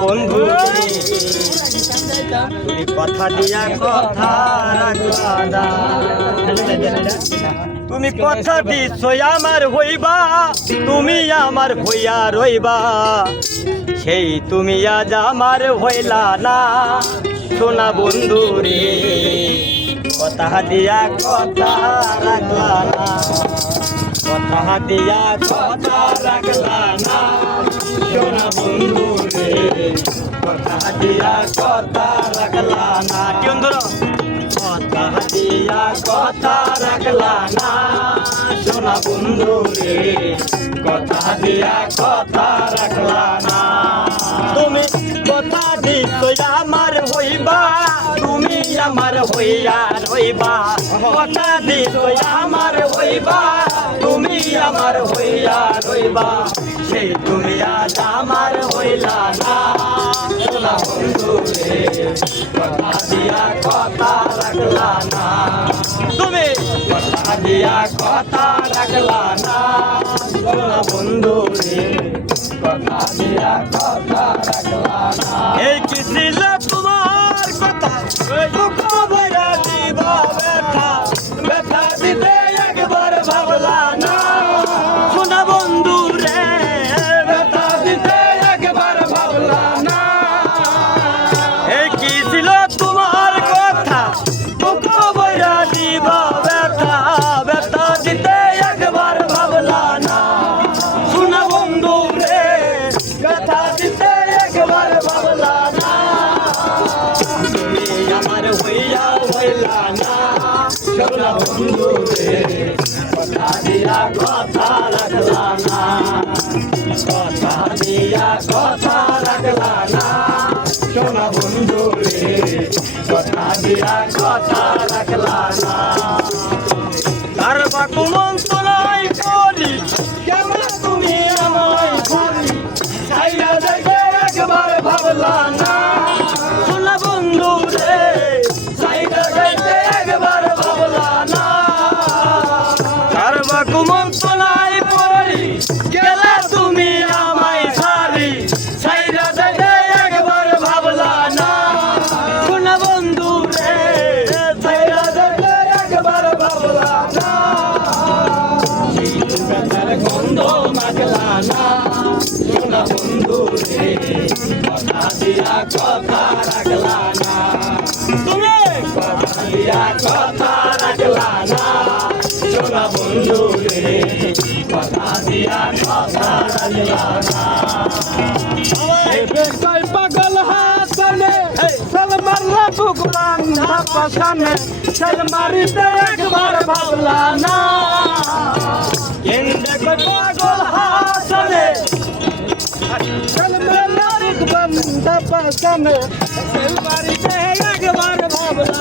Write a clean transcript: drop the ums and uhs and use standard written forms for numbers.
বন্ধু তুমি কথা দিয়া কথা রাখলা না। তুমি কথা দিছ আমার হইবা, তুমি আমার হইয়া রইবা, সেই তুমি আজ আমার হইলা না। সোনা বন্ধু রে কথা দিয়া কথা রাখলা না, কথা দিয়া কথা রাখলা না। সোনা বন্ধু রে কথা দিয়া কথা রাখলা না। কেউ ধরো কথা দিয়া কথা রাখলা না। সোনা বন্ধু রে কথা দিয়া কথা রাখলা না। তুমি কথা দিছ আমার হইবা, তুমি আমার হইয়া রইবা, কথা দিছ আমার হইবা, তুমি আমার হইয়া রইবা, সেই তুমি আজ আমার হইলা না। সোনা বন্ধু রে কথা দিয়া কথা রাখলা না। তুমি কথা দিয়া কথা রাখলা না। সোনা বন্ধু রে কথা দিয়া কথা রাখলা না। এই কি ছিল তোমার কথা, দুঃখ ভরা দিবা ব্যথা, ব্যথা দিতে একবার ভাবলা না। সোনা বন্ধু রে ব্যথা দিতে একবার ভাবলা না। এই কি ছিল তোমার কথা, দুঃখ ভরা দিবা ব্যথা, ব্যথা দিতে একবার ভাবলা না। সোনা বন্ধু রে ব্যথা দিতে একবার ভাবলা না। তুমি আমার হইয়া হইলা না। সোনা বন্ধু রে কথা দিয়া কথা রাখলা না, কথা দিয়া কথা রাখলা না। সোনা বন্ধু রে কথা দিয়া কথা রাখলা না। তার বাকু মন তোলাই করি কেমন তুমি আমায় করি, ছাইয়া দেখে একবার ভাবলা না। সোনা বন্ধু রে ছাইয়া দেখে একবার ভাবলা না। তার বাকু মন তোলাই করি গেলে তুমি আমায় ছাড়ি, ছাইয়া দেখে একবার ভাবলা না। সোনা বন্ধু রে ছাইয়া দেখে একবার ভাবলা না। গন্ধ মাগলা না। সোনা বন্ধু রে কথা দিয়া কথা রাখলা না। তুমি কথা দিয়া কথা রাখলা না। সোনা বন্ধু রে কথা দিয়া কথা রাখলা না। পাগল হাসনে চল মারলা বুকলাম ধাপাসানে, চল মারিতে একবার ভাবলা না। পাগল হাসনে চল মারলা বুকলাম ধাপাসানে, চল মারিতে একবার ভাবলা।